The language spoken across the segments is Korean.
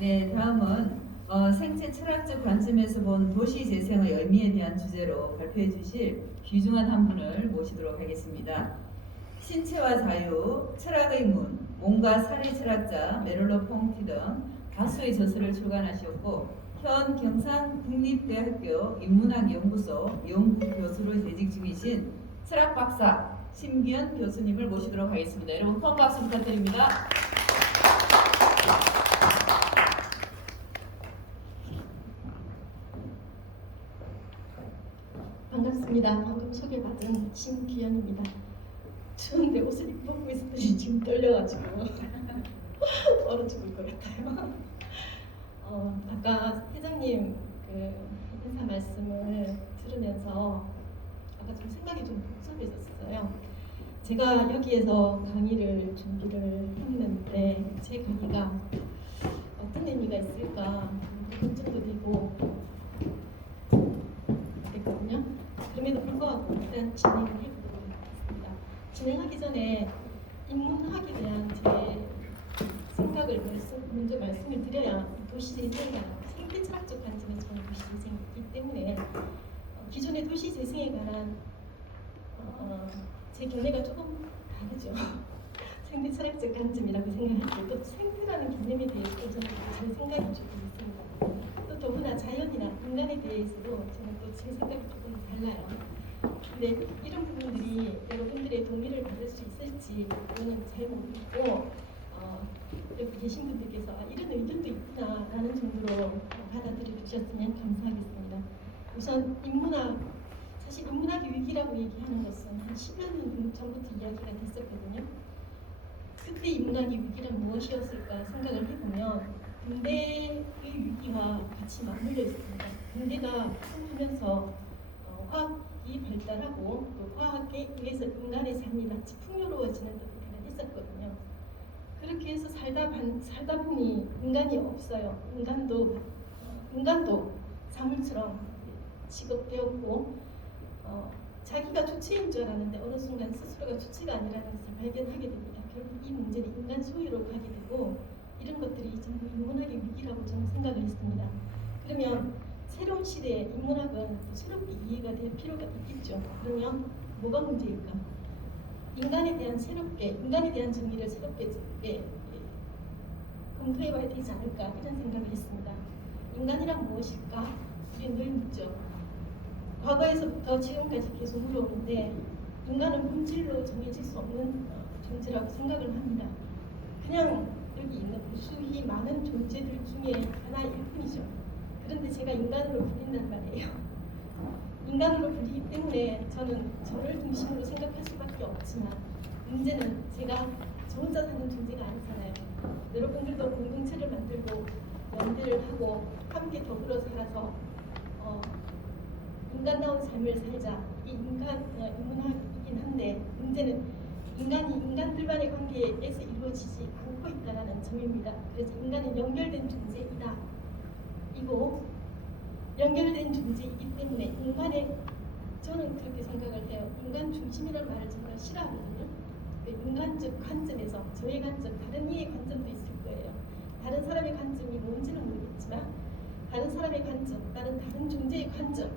네, 다음은 생체 철학적 관점에서 본 도시 재생의 의미에 대한 주제로 발표해 주실 귀중한 한 분을 모시도록 하겠습니다. 신체와 자유, 철학의 문, 몸과 살의 철학자 메를로 퐁티 등 다수의 저서를 출간하셨고 현 경산국립대학교 인문학연구소 연구교수로 재직 중이신 철학 박사 심기현 교수님을 모시도록 하겠습니다. 여러분 큰 박수 부탁드립니다. 반갑습니다. 방금 소개받은 심기현입니다. 추운데 옷을 입고 있었더니 지금 떨려가지고 얼어 죽을 것 같아요. 아까 회장님 그 인사 말씀을 들으면서 아까 좀 생각이 좀 복잡해졌어요. 제가 여기에서 강의를 준비를 했는데 제 강의가 어떤 의미가 있을까 걱정도 되고 그랬거든요. 그럼에도 불구하고 일단 진행을 해보도록 하겠습니다. 진행하기 전에 인문학에 대한 제 생각을 먼저 말씀을 드려야 도시재생이 생태철학적 관점에서 보는 도시재생이기 때문에 기존의 도시재생에 관한 제 견해가 조금 다르죠. 생태철학적 관점이라고 생각할 때 또 생태라는 개념에 대해서 저는 제 생각이 조금 있습니다. 또 더구나 자연이나 인간에 대해서도 저는 또 제 생각이 조금 달라요. 근데 이런 부분들이 여러분들의 동의를 받을 수 있을지 저는 잘 모르겠고 여기 계신 분들께서 이런 의견도 있구나라는 정도로 받아들여 주셨으면 감사하겠습니다. 우선 사실 인문학의 위기라고 얘기하는 것은 한 10여 년 전부터 이야기가 됐었거든요. 그때 인문학의 위기란 무엇이었을까 생각을 해보면 근대의 위기와 같이 맞물려 있습니다. 근대가 성하면서 화학이 발달하고 또 과학에 의해서 인간의 삶이 마치 풍요로워지는 듯한 있었거든요. 그렇게 해서 살다 보니 인간이 없어요. 인간도 사물처럼 취급되었고 자기가 주체인 줄 알았는데 어느 순간 스스로가 주체가 아니라는 것을 발견하게 됩니다. 결국 이 문제는 인간 소유로 가게 되고 이런 것들이 전부 인문학의 위기라고 저는 생각을 했습니다. 그러면 새로운 시대에 인문학은 새롭게 이해가 될 필요가 있겠죠. 그러면 뭐가 문제일까? 인간에 대한 정의를 새롭게 검토해봐야 되지 않을까 이런 생각을 했습니다. 인간이란 무엇일까? 우리는 늘 묻죠. 과거에서부터 지금까지 계속 물어오는데 인간은 본질로 정해질 수 없는 존재라고 생각을 합니다. 그냥 여기 있는 무수히 많은 존재들 중에 하나일 뿐이죠. 그런데 제가 인간으로 불린단 말이에요. 인간으로 불리기 때문에 저는 저를 중심으로 생각할 수밖에 없지만 문제는 제가 저 혼자 사는 존재가 아니잖아요. 여러분들도 공동체를 만들고 연대를 하고 함께 더불어 살아서 인간다운 삶을 살자. 이 인문학이긴 한데 문제는 인간이 인간들만의 관계에서 이루어지지 않고 있다는 점입니다. 그래서 인간은 연결된 존재이다. 이고 연결된 존재이기 때문에 저는 그렇게 생각을 해요. 인간 중심이라는 말을 정말 싫어하거든요. 인간적 관점에서 저의 관점, 다른 이의 관점도 있을 거예요. 다른 사람의 관점이 뭔지는 모르겠지만 다른 사람의 관점, 다른 존재의 관점,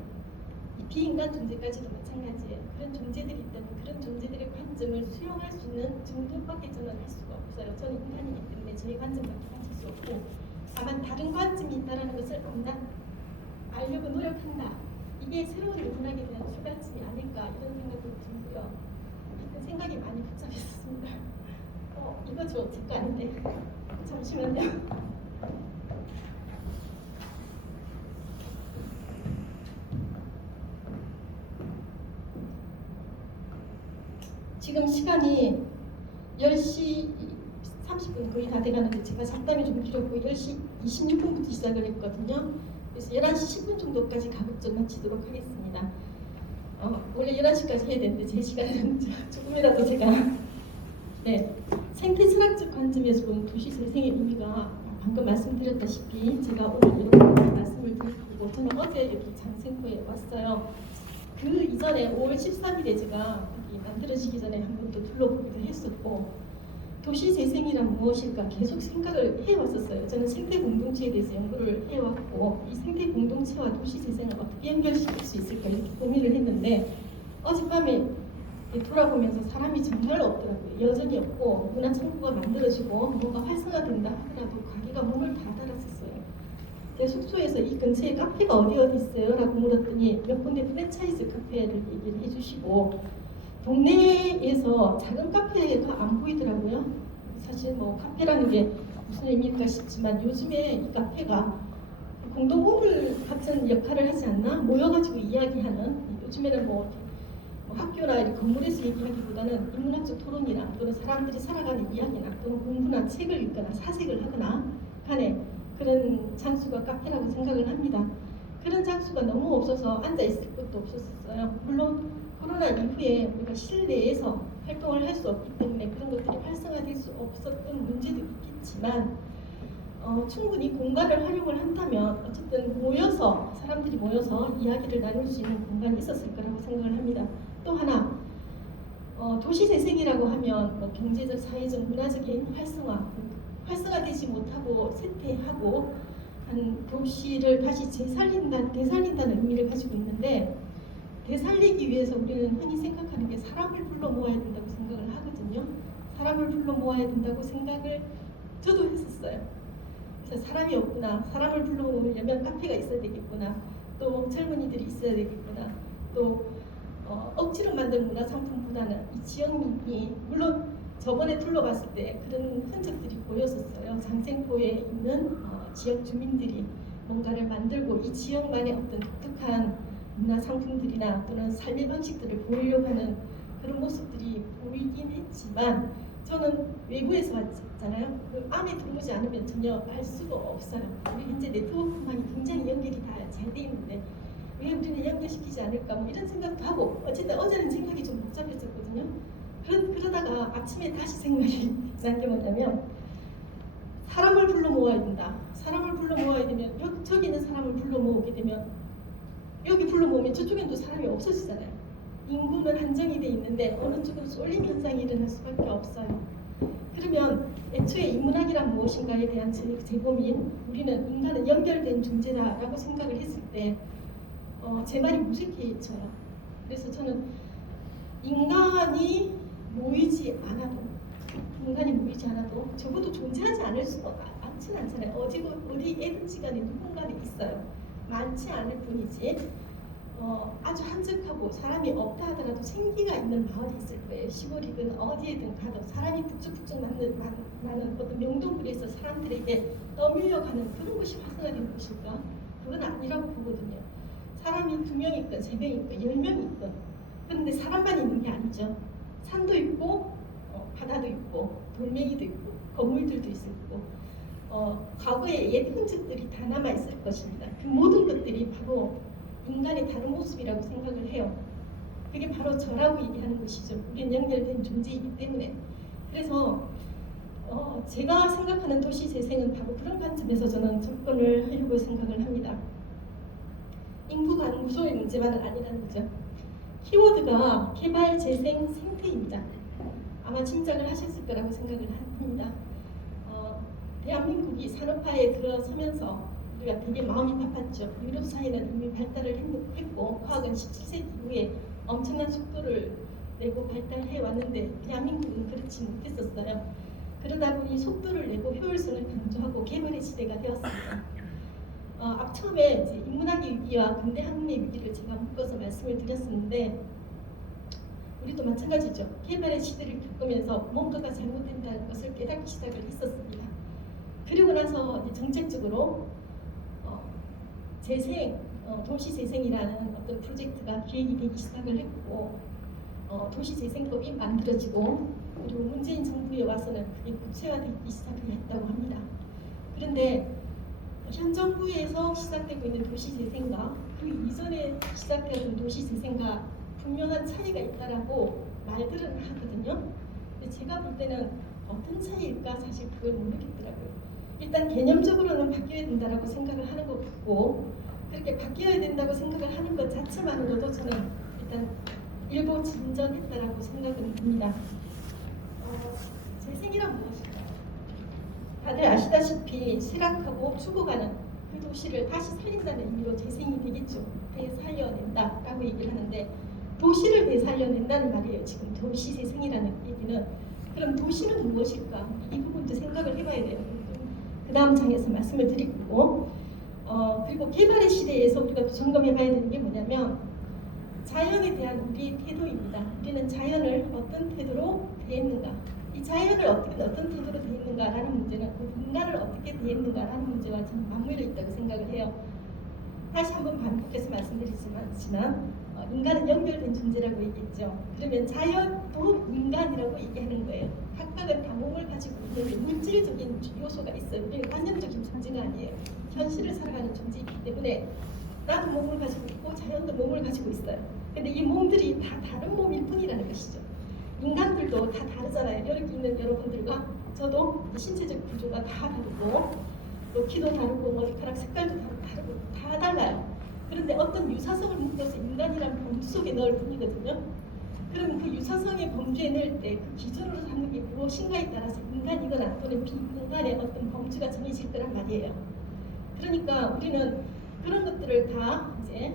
이 비인간 존재까지도 마찬가지예요. 그런 존재들이 있다면 그런 존재들의 관점을 수용할 수 있는 정도밖에 저는 할 수가 없어요. 저는 인간이기 때문에 저의 관점밖에 가질 수 없고 다만 다른 관점이 있다는 것을 알려고 노력한다. 이게 새로운 인문학에 대한 출발점이 아닐까 이런 생각도 들고요. 생각이 많이 복잡했습니다. 이거 제 거 아닌데 잠시만요. 지금 시간이 10시 30분 거의 다 돼가는데 제가 잡담이 좀 길었고 10시 26분부터 시작을 했거든요. 그래서 11시 10분 정도까지 가급적 마치도록 하겠습니다. 원래 11시까지 해야 되는데 제 시간은 조금이라도 제가 생태 철학적 관점에서 본 도시 재생의 의미가 방금 말씀드렸다시피 제가 오늘 이렇게 말씀을 드리고 저는 어제 여기 장생포에 왔어요. 그 이전에 5월 13일에 제가 여기 만들어지기 전에 한 번 또 둘러보기도 했었고 도시재생이란 무엇일까 계속 생각을 해왔었어요. 저는 생태 공동체에 대해서 연구를 해왔고 이 생태 공동체와 도시재생을 어떻게 연결시킬 수 있을까 이렇게 고민을 했는데 어젯밤에 돌아보면서 사람이 정말 없더라고요. 여전히 없고 문화창고가 만들어지고 뭔가 활성화된다 하더라도 가게가 문을 다 닫았었어요. 제 숙소에서 이 근처에 카페가 어디 있어요? 라고 물었더니 몇 군데 프랜차이즈 카페를 얘기를 해주시고 동네에서 작은 카페가 안 보이더라고요. 사실 뭐 카페라는 게 무슨 의미일까 싶지만 요즘에 이 카페가 공동모를 같은 역할을 하지 않나? 모여가지고 이야기하는 요즘에는 뭐 학교나 이렇게 건물에서 얘기하기보다는 인문학적 토론이나 또는 사람들이 살아가는 이야기나 또는 공부나 책을 읽거나 사색을 하거나 간에 그런 장소가 카페라고 생각을 합니다. 그런 장소가 너무 없어서 앉아 있을 것도 없었어요. 물론 코로나 이후에 우리가 실내에서 활동을 할 수 없기 때문에 그런 것들이 활성화될 수 없었던 문제도 있겠지만 충분히 공간을 활용을 한다면 어쨌든 모여서 사람들이 모여서 이야기를 나눌 수 있는 공간이 있었을 거라고 생각을 합니다. 또 하나 도시재생이라고 하면 뭐 경제적, 사회적, 문화적인 활성화되지 못하고 쇠퇴하고 한 도시를 다시 되살린다는 의미를 가지고 있는데 되살리기 위해서 우리는 흔히 생각하는 게 사람을 불러 모아야 된다고 생각을 하거든요. 사람을 불러 모아야 된다고 생각을 저도 했었어요. 그래서 사람이 없구나, 사람을 불러 모으려면 카페가 있어야 되겠구나, 또 젊은이들이 있어야 되겠구나, 또 억지로 만든 문화상품보다는 이 지역민이 물론 저번에 둘러봤을 때 그런 흔적들이 보였었어요. 장생포에 있는 지역 주민들이 뭔가를 만들고 이 지역만의 어떤 독특한 문화상품들이나 또는 삶의 방식들을 보이려고 하는 그런 모습들이 보이긴 했지만 저는 외부에서 왔잖아요. 그 안에 들어오지 않으면 전혀 알 수가 없어요. 우리 현재 네트워크만이 굉장히 연결이 다 잘 돼 있는데 왜 우리는 연결시키지 않을까 뭐 이런 생각도 하고 어쨌든 어제는 생각이 좀 복잡했었거든요. 그러다가 아침에 다시 생각이 난 게 뭐냐면 사람을 불러 모아야 된다. 사람을 불러 모아야 되면 저기 있는 사람을 불러 모으게 되면 여기 불러 모으면 저쪽엔 또 사람이 없어지잖아요. 인구는 한정이 돼 있는데 어느 쪽으로 쏠림 현상이 일어날 수밖에 없어요. 그러면 애초에 인문학이란 무엇인가에 대한 재고민, 우리는 인간은 연결된 존재다라고 생각을 했을 때 제 말이 무색해져요. 그래서 저는 인간이 모이지 않아도 적어도 존재하지 않을 수가 많지는 않잖아요. 어디에든지 간에 누군가는 있어요. 많지 않을 뿐이지 아주 한적하고 사람이 없다 하더라도 생기가 있는 마을이 있을 거예요. 시골이든 어디에든 가도 사람이 북적북적 나는 어떤 명동구리에서 사람들에게 떠밀려가는 그런 것이 활성화된 것일까? 그건 아니라고 보거든요. 사람이 2명 있건 3명 있건 10명 있건 그런데 사람만 있는 게 아니죠. 산도 있고 바다도 있고 돌멩이도 있고 건물들도 있을 거고 과거의 옛 흔적들이 다 남아있을 것입니다. 그 모든 것들이 바로 인간의 다른 모습이라고 생각을 해요. 그게 바로 저라고 얘기하는 것이죠. 우리는 연결된 존재이기 때문에. 그래서 제가 생각하는 도시재생은 바로 그런 관점에서 저는 접근을 하려고 생각을 합니다. 인구 감소의 문제만은 아니라는 거죠. 키워드가 개발, 재생, 생태입니다. 아마 짐작을 하셨을 거라고 생각을 합니다. 대한민국이 산업화에 들어서면서 우리가 되게 마음이 바빴죠. 유럽 사회는 이미 발달을 했고 과학은 17세기 이후에 엄청난 속도를 내고 발달해 왔는데 대한민국은 그렇지 못했었어요. 그러다 보니 속도를 내고 효율성을 강조하고 개발의 시대가 되었습니다. 처음에 이제 인문학의 위기와 근대 학문의 위기를 제가 묶어서 말씀을 드렸었는데 우리도 마찬가지죠. 개발의 시대를 겪으면서 뭔가가 잘못된다는 것을 깨닫기 시작을 했었습니다. 그리고 나서 이제 정책적으로 도시재생이라는 어떤 프로젝트가 기획이 되기 시작을 했고 도시재생법이 만들어지고 그리고 문재인 정부에 와서는 그게 구체화되기 시작을 했다고 합니다. 그런데 현 정부에서 시작되고 있는 도시재생과 그 이전에 시작되었던 도시재생과 분명한 차이가 있다라고 말들은 하거든요. 근데 제가 볼 때는 어떤 차이일까 사실 그걸 모르겠더라고요. 일단 개념적으로는 바뀌어야 된다라고 생각을 하는 것 같고 그렇게 바뀌어야 된다고 생각을 하는 것 자체만으로도 저는 일단 일부 진전했다라고 생각을 합니다. 재생이란 무엇일까요? 다들 아시다시피 쇠락하고 죽어가는 그 도시를 다시 살린다는 의미로 재생이 되겠죠. 되살려낸다라고 얘기를 하는데 도시를 되살려낸다는 말이에요. 지금 도시 재생이라는 얘기는. 그럼 도시는 무엇일까? 이 부분도 생각을 해봐야 돼요. 그 다음 장에서 말씀을 드리고 그리고 개발의 시대에서 우리가 또 점검해봐야 되는 게 뭐냐면 자연에 대한 우리의 태도입니다. 우리는 자연을 어떤 태도로 대했는가, 이 자연을 어떤 태도로 대했는가라는 문제는 인간을 어떻게 대했는가라는 문제와 좀 맞물려 있다고 생각을 해요. 다시 한번 반복해서 말씀드리지만 인간은 연결된 존재라고 얘기했죠. 그러면 자연도 인간이라고 얘기하는 거예요. 각각은 다 몸을 가지고 있는 물질적인 요소가 있어요. 우리는 관념적인 존재가 아니에요. 현실을 살아가는 존재이기 때문에 나도 몸을 가지고 있고 자연도 몸을 가지고 있어요. 근데 이 몸들이 다 다른 몸일 뿐이라는 것이죠. 인간들도 다 다르잖아요. 여기 있는 여러분들과 저도 신체적 구조가 다 다르고 또 키도 다르고 머리카락 색깔도 다르고 다 달라요. 그런데 어떤 유사성을 묶어서 인간이라는 범주 속에 넣을 뿐이거든요. 그럼 그 유사성의 범주에 넣을 때 그 기준으로 삼는 게 무엇인가에 따라서 인간이거나 또는 비인간의 어떤 범주가 정해질 거란 말이에요. 그러니까 우리는 그런 것들을 다 이제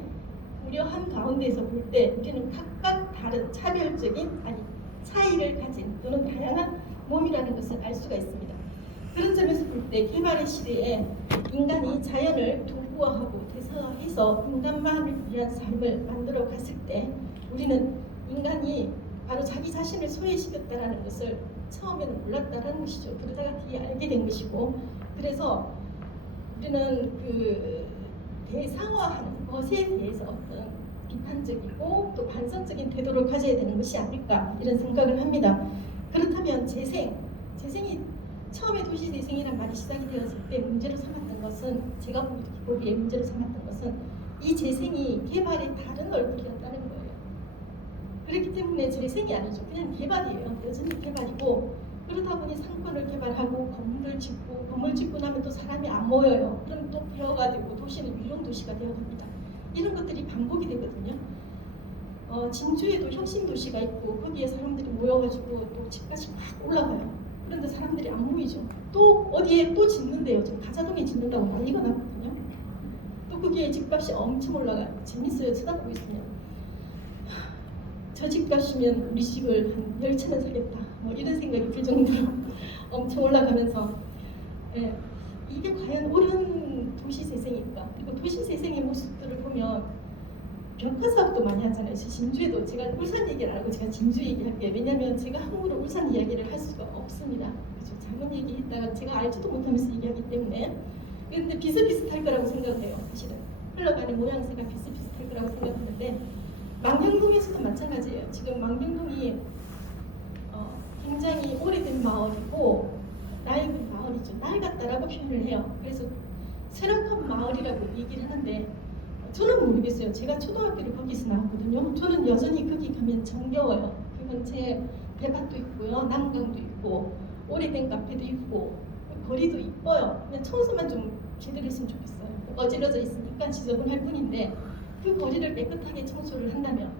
고려한 가운데에서 볼 때 우리는 각각 다른 차별적인 차이를 가진 또는 다양한 몸이라는 것을 알 수가 있습니다. 그런 점에서 볼 때 개발의 시대에 인간이 자연을 도구화하고 대서해서 인간만을 위한 삶을 만들어 갔을 때 우리는 인간이 바로 자기 자신을 소외시켰다는 것을 처음에는 몰랐다는 것이죠. 그러다가 뒤에 알게 된 것이고, 그래서 우리는 그 대상화하는 것에 대해서 어떤 비판적이고 또 반성적인 태도를 가져야 되는 것이 아닐까 이런 생각을 합니다. 그렇다면 재생이 처음에 도시재생이라는 말이 시작이 되었을 때 문제로 삼았던 것은 제가 보기에 문제로 삼았던 것은 이 재생이 개발의 다른 얼굴이었다는 거예요. 그렇기 때문에 재생이 아니죠. 그냥 개발이에요. 여전히 개발이고 그러다 보니 상권을 개발하고 건물 짓고 나면 또 사람이 안 모여요. 그럼 또 폐허가 되고 도시는 유령도시가 되어갑니다. 이런 것들이 반복이 되거든요. 진주에도 혁신도시가 있고 거기에 사람들이 모여가지고 또 집값이 막 올라가요. 그런데 사람들이 안 모이죠. 또 어디에 또 짓는데요. 지금 가자동에 짓는다고 난리가 나거든요. 또 거기에 집값이 엄청 올라가요. 재밌어요. 쳐다보고 있으면. 저 집값이면 우리 집을 한 10채는 사겠다. 뭐 이런 생각이 들 정도로 엄청 올라가면서 이게 과연 옳은 도시재생일까? 그리고 도시재생의 모습들을 보면 벽화사업도 많이 하잖아요. 진주에도 제가 울산 얘기를 안 하고 제가 진주 얘기할게요. 왜냐하면 제가 함부로 울산 이야기를 할 수가 없습니다. 그렇죠? 작은 얘기했다가 제가 알지도 못하면서 얘기하기 때문에. 그런데 비슷비슷할 거라고 생각해요. 사실은 흘러가는 모양새가 비슷비슷할 거라고 생각하는데 망경동에서도 마찬가지예요. 지금 망경동이 굉장히 오래된 마을이고 낡은 마을이죠. 낡았다라고 표현을 해요. 그래서 쇠락한 마을이라고 얘기를 하는데 저는 모르겠어요. 제가 초등학교를 거기서 나왔거든요. 저는 여전히 거기 가면 정겨워요. 그 근처에 대밭도 있고요. 난강도 있고 오래된 카페도 있고 거리도 이뻐요. 그냥 청소만 좀 제대로 했으면 좋겠어요. 어지러져 있으니까 지저분할 뿐인데 그 거리를 깨끗하게 청소를 한다면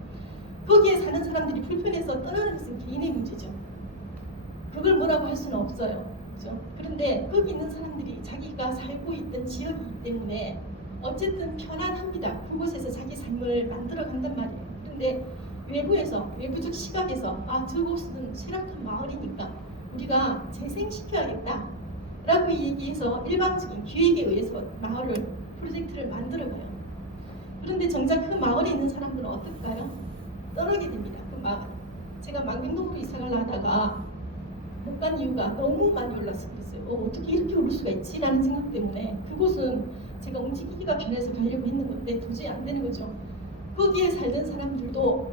거기에 사는 사람들이 불편해서 떠나는 것은 개인의 문제죠. 그걸 뭐라고 할 수는 없어요. 그렇죠? 그런데 거기 있는 사람들이 자기가 살고 있던 지역이기 때문에 어쨌든 편안합니다. 그곳에서 자기 삶을 만들어 간단 말이에요. 그런데 외부적 시각에서 저곳은 쇠락한 마을이니까 우리가 재생시켜야겠다 라고 얘기해서 일반적인 기획에 의해서 마을을 프로젝트를 만들어가요. 그런데 정작 그 마을에 있는 사람들은 어떨까요? 떠나게 됩니다. 그 마을. 제가 망경동으로 이사를 하다가 못 간 이유가 너무 많이 올라서 그랬어요. 어떻게 이렇게 오를 수가 있지? 라는 생각 때문에 그곳은 제가 움직이기가 편해서 가려고 했는 건데 도저히 안 되는 거죠. 거기에 살던 사람들도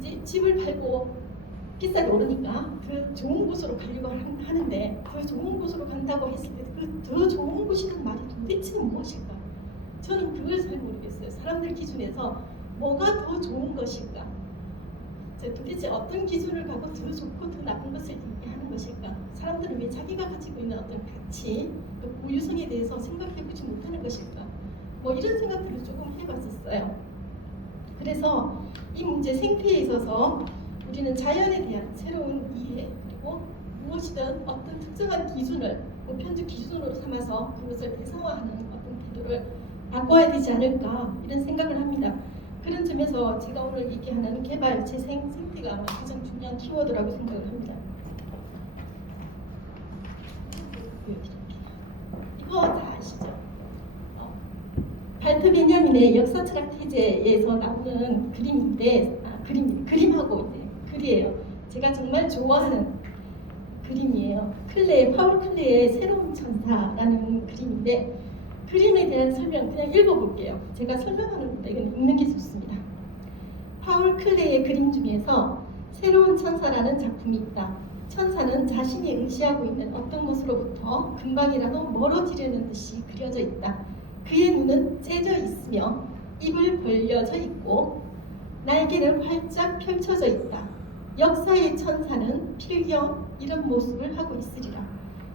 이제 집을 팔고 비싸게 오르니까 더 좋은 곳으로 가려고 하는데 더 좋은 곳으로 간다고 했을 때 그 더 좋은 곳이란 말이 도대체는 무엇일까? 저는 그걸 잘 모르겠어요. 사람들 기준에서 뭐가 더 좋은 것일까? 도대체 어떤 기준을 갖고 더 좋고 더 나쁜 것을 얘기하는 것일까? 사람들은 왜 자기가 가지고 있는 어떤 가치, 그 고유성에 대해서 생각해보지 못하는 것일까? 뭐 이런 생각들을 조금 해봤었어요. 그래서 이 문제 생태에 있어서 우리는 자연에 대한 새로운 이해 그리고 무엇이든 어떤 특정한 기준을 보편적 기준으로 삼아서 그것을 대상화하는 어떤 태도를 바꿔야 되지 않을까 이런 생각을 합니다. 그런 점에서 제가 오늘 얘기하는 개발, 재생, 생태가 가장 중요한 키워드라고 생각을 합니다. 이거 다 아시죠? 발트 베냐민의 역사철학 태제에서 나오는 그림인데 그림하고 이제 글이에요. 제가 정말 좋아하는 그림이에요. 파울 클레의 새로운 천사라는 그림인데 그림에 대한 설명 그냥 읽어볼게요. 제가 설명하는 것보다 이건 읽는 게 좋습니다. 파울 클레의 그림 중에서 새로운 천사라는 작품이 있다. 천사는 자신이 의지하고 있는 어떤 것으로부터 금방이라도 멀어지려는 듯이 그려져 있다. 그의 눈은 째져 있으며 입을 벌려져 있고 날개를 활짝 펼쳐져 있다. 역사의 천사는 필경 이런 모습을 하고 있으리라.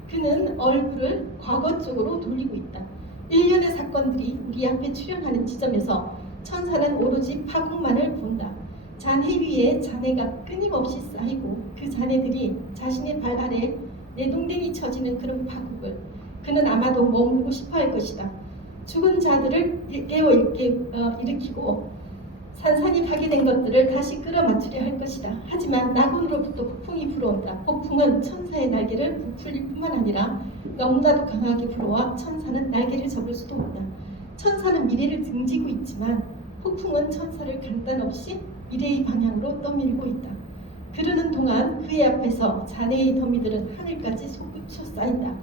그는 얼굴을 과거 쪽으로 돌리고 있다. 일련의 사건들이 우리 앞에 출현하는 지점에서 천사는 오로지 파국만을 본다. 잔해 위에 잔해가 끊임없이 쌓이고 그 잔해들이 자신의 발 아래 내동댕이 쳐지는 그런 파국을 그는 아마도 머물고 싶어할 것이다. 죽은 자들을 일으키고 산산이 파괴된 것들을 다시 끌어맞추려 할 것이다. 하지만 낙원으로부터 폭풍이 불어온다. 폭풍은 천사의 날개를 부풀릴 뿐만 아니라 너무나도 강하게 불어와 천사는 날개를 접을 수도 없다. 천사는 미래를 등지고 있지만 폭풍은 천사를 간단 없이 미래의 방향으로 떠밀고 있다. 그러는 동안 그의 앞에서 잔해의 더미들은 하늘까지 솟구쳐 쌓인다.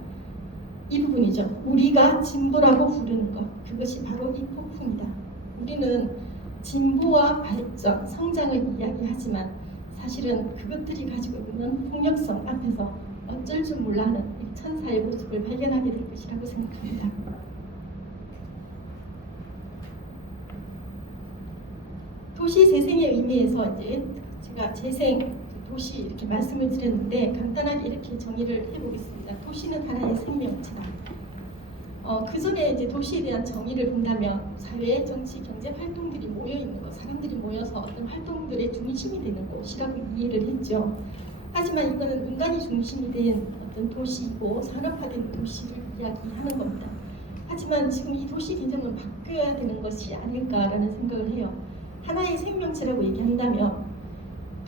이 부분이죠. 우리가 진보라고 부르는 것, 그것이 바로 이 폭풍이다. 우리는 진보와 발전, 성장을 이야기하지만 사실은 그것들이 가지고 있는 폭력성 앞에서 어쩔 줄 몰라하는 이 천사의 모습을 발견하게 될 것이라고 생각합니다. 도시 재생의 의미에서 이제 제가 재생, 도시 이렇게 말씀을 드렸는데 간단하게 이렇게 정의를 해보겠습니다. 도시는 하나의 생명체다. 그 전에 이제 도시에 대한 정의를 본다면 사회, 정치, 경제 활동들이 모여 있는 것, 사람들이 모여서 어떤 활동들의 중심이 되는 곳이라고 이해를 했죠. 하지만 이거는 인간이 중심이 된 어떤 도시이고 산업화된 도시를 이야기하는 겁니다. 하지만 지금 이 도시 개념은 바뀌어야 되는 것이 아닐까라는 생각을 해요. 하나의 생명체라고 얘기한다면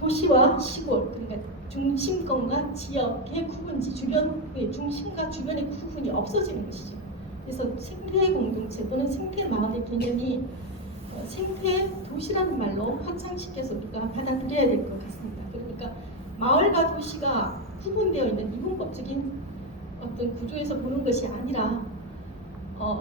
도시와 시골, 그러니까 중심권과 지역의 구분지, 주변의 중심과 주변의 구분이 없어지는 것이죠. 그래서 생태 공동체 또는 생태 마을의 개념이 생태 도시라는 말로 확장시켜서 우리가 받아들여야 될 것 같습니다. 그러니까 마을과 도시가 구분되어 있는 이분법적인 어떤 구조에서 보는 것이 아니라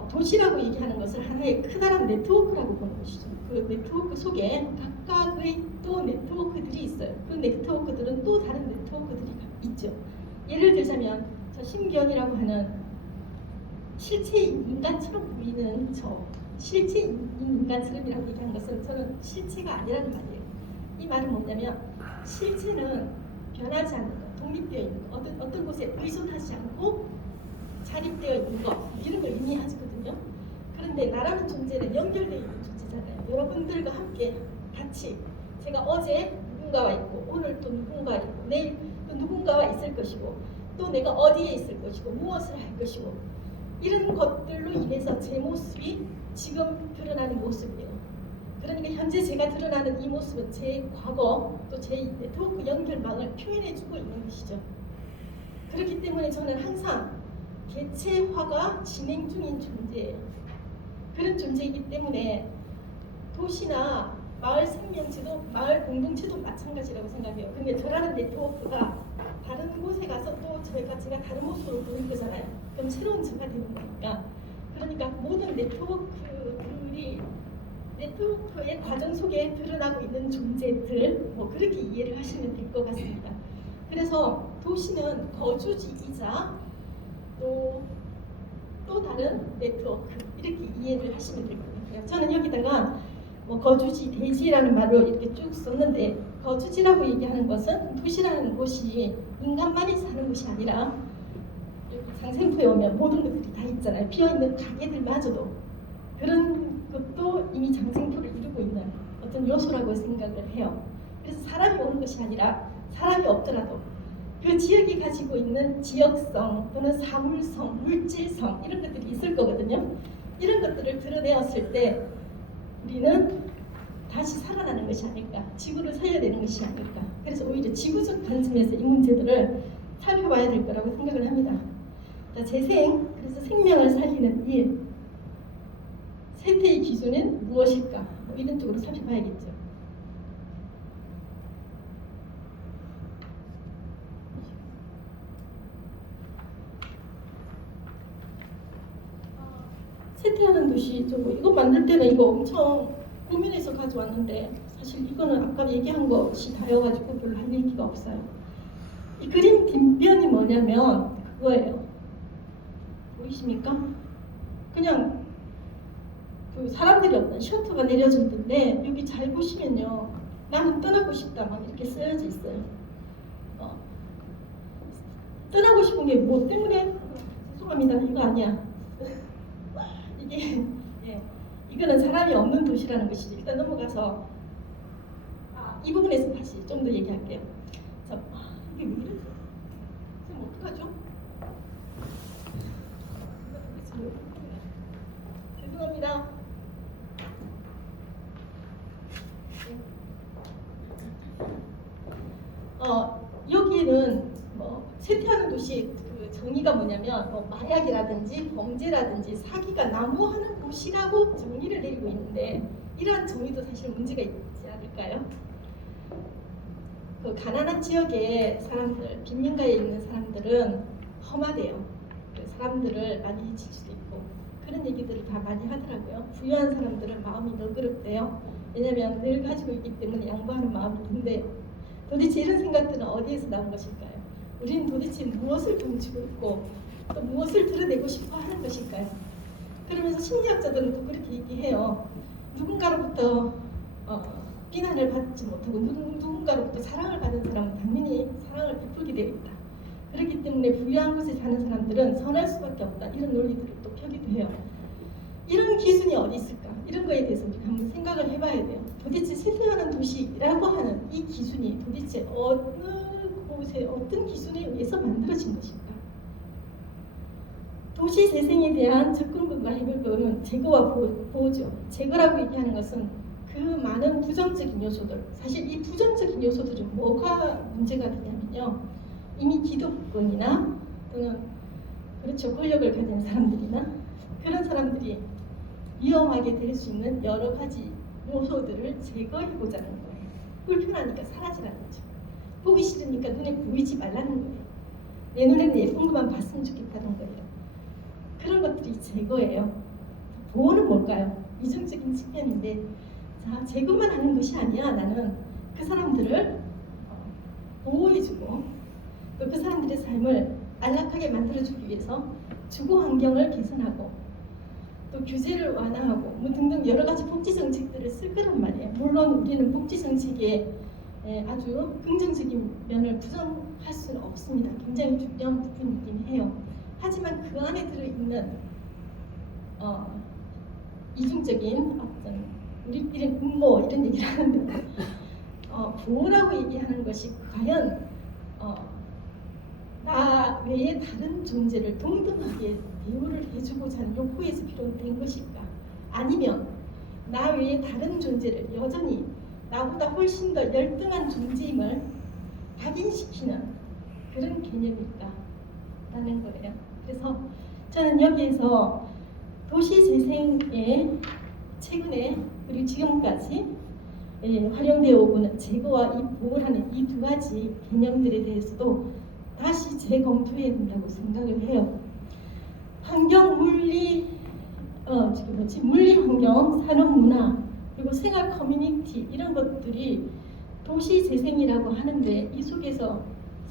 도시라고 얘기하는 것을 하나의 크다란 네트워크라고 보는 것이죠. 그 네트워크 속에 각각의 또 네트워크들이 있어요. 그 네트워크들은 또 다른 네트워크들이 있죠. 예를 들자면 저 심기현이라고 하는 실체 인간처럼 보이는 저 실체 인간처럼이라고 얘기한 것은 저는 실체가 아니라는 말이에요. 이 말은 뭐냐면 실체는 변하지 않는 것, 독립되어 있는 것, 어떤 곳에 의존하지 않고 자립되어 있는 것 이런 걸 의미하거든요. 그런데 나라는 존재는 연결되어 있는 존재잖아요. 여러분들과 함께 같이 제가 어제 누군가와 있고 오늘 또 누군가와 있고 내일 또 누군가와 있을 것이고 또 내가 어디에 있을 것이고 무엇을 할 것이고 이런 것들로 인해서 제 모습이 지금 드러나는 모습이에요. 그러니까 현재 제가 드러나는 이 모습은 제 과거 또 제 네트워크 연결망을 표현해주고 있는 것이죠. 그렇기 때문에 저는 항상 개체화가 진행 중인 존재예요. 그런 존재이기 때문에 도시나 마을 생명체도 마을 공동체도 마찬가지라고 생각해요. 근데 저라는 네트워크가 다른 곳에 가서 또 제가 다른 모습으로 보일 거잖아요. 그럼 새로운 제가 되는 거니까. 그러니까 모든 네트워크들이 네트워크의 과정 속에 드러나고 있는 존재들 뭐 그렇게 이해를 하시면 될 것 같습니다. 그래서 도시는 거주지이자 또 다른 네트워크 이렇게 이해를 하시면 될 것 같아요. 저는 여기다가 뭐 거주지, 대지라는 말로 이렇게 쭉 썼는데 거주지라고 얘기하는 것은 도시라는 곳이 인간만이 사는 곳이 아니라 여기 장생포에 오면 모든 것들이 다 있잖아요. 비어있는 가게들마저도 그런 것도 이미 장생포를 이루고 있는 어떤 요소라고 생각을 해요. 그래서 사람이 오는 것이 아니라 사람이 없더라도 그 지역이 가지고 있는 지역성 또는 사물성, 물질성 이런 것들이 있을 거거든요. 이런 것들을 드러내었을 때 우리는 다시 살아나는 것이 아닐까, 지구를 살려야 되는 것이 아닐까. 그래서 오히려 지구적 관점에서 이 문제들을 살펴봐야 될 거라고 생각을 합니다. 자, 재생, 그래서 생명을 살리는 일, 쇠퇴의 기준은 무엇일까? 뭐 이런 쪽으로 살펴봐야겠죠. 쇠퇴하는 도시, 이거 만들 때는 이거 엄청 고민해서 가져왔는데 사실 이거는 아까 얘기한 것이 다여가지고 별로 할 얘기가 없어요. 이 그림 뒷면이 뭐냐면 그거예요. 보이십니까? 그냥 그 사람들이 없는 셔터가 내려져 있는데 여기 잘 보시면요, 나는 떠나고 싶다 막 이렇게 쓰여져 있어요. 떠나고 싶은 게 뭐 때문에? 죄송합니다, 이거 아니야. 이게 이거는 사람이 없는 도시라는 것이죠. 일단 넘어가서 이 부분에서 다시 좀 더 얘기할게요. 자, 이게 왜 이러죠? 선생님 어떡하죠? 죄송합니다. 여기는 뭐 쇠퇴하는 도시 그 정의가 뭐냐면 뭐 마약이라든지 범죄라든지 사기가 난무하는 도시라고 정의를 내리고 있는데 이러한 정의도 사실 문제가 있지 않을까요? 그 가난한 지역의 사람들, 빈민가에 있는 사람들은 험하대요. 그 사람들을 많이 해칠 수도 있고 그런 얘기들을 다 많이 하더라고요. 부유한 사람들은 마음이 너그럽대요. 왜냐하면 늘 가지고 있기 때문에 양보하는 마음이 든대요. 도대체 이런 생각들은 어디에서 나온 것일까요? 우리는 도대체 무엇을 훔치고 있고 또 무엇을 드러내고 싶어 하는 것일까요? 그러면서 심리학자들은 또 그렇게 얘기해요. 누군가로부터 비난을 받지 못하고 누군가로부터 사랑을 받은 사람은 당연히 사랑을 베풀게 되어 있다. 그렇기 때문에 부유한 곳에 사는 사람들은 선할 수밖에 없다. 이런 논리들을 또 펴기도 해요. 이런 기준이 어디 있을까? 이런 거에 대해서 우리가 한번 생각을 해봐야 돼요. 도대체 쇠퇴하는 도시라고 하는 이 기준이 도대체 어느 곳에 어떤 기준에 의해서 만들어진 것일까? 도시 재생에 대한 접근법과 해결법은 제거와 보호죠. 제거라고 얘기하는 것은 그 많은 부정적인 요소들, 사실 이 부정적인 요소들은 뭐가 문제가 되냐면요, 이미 기득권이나 또는 그렇죠, 권력을 가진 사람들이나 그런 사람들이 위험하게 될 수 있는 여러 가지 요소들을 제거해보자는 거예요. 불편하니까 사라지라는 거죠. 보기 싫으니까 눈에 보이지 말라는 거예요. 내 눈에는 예쁜 것만 봤으면 좋겠다는 거예요. 그런 것들이 제거예요. 보호는 뭘까요? 이중적인 측면인데, 자, 제거만 하는 것이 아니야. 나는 그 사람들을 보호해주고 또 그 사람들의 삶을 안락하게 만들어주기 위해서 주거 환경을 개선하고 또 규제를 완화하고 뭐 등등 여러 가지 복지 정책들을 쓸 거란 말이에요. 물론 우리는 복지 정책에 아주 긍정적인 면을 부정할 수는 없습니다. 굉장히 중요한 부분이긴 해요. 하지만 그 안에 들어있는 이중적인 어떤 우리끼리 음모 이런 얘기를 하는데 보호라고 얘기하는 것이 과연 나 외에 다른 존재를 동등하게 대우를 해주고자 하는 욕구에서 비롯된 것일까? 아니면 나 외에 다른 존재를 여전히 나보다 훨씬 더 열등한 존재임을 각인시키는 그런 개념일까? 라는 거예요. 그래서 저는 여기에서 도시재생에 최근에 그리고 지금까지 활용되어 오고는 제거와 이 보호를 하는 이 두 가지 개념들에 대해서도 다시 재검토해야 된다고 생각을 해요. 환경, 물리, 물리 환경, 산업 문화, 그리고 생활 커뮤니티 이런 것들이 도시 재생이라고 하는데 이 속에서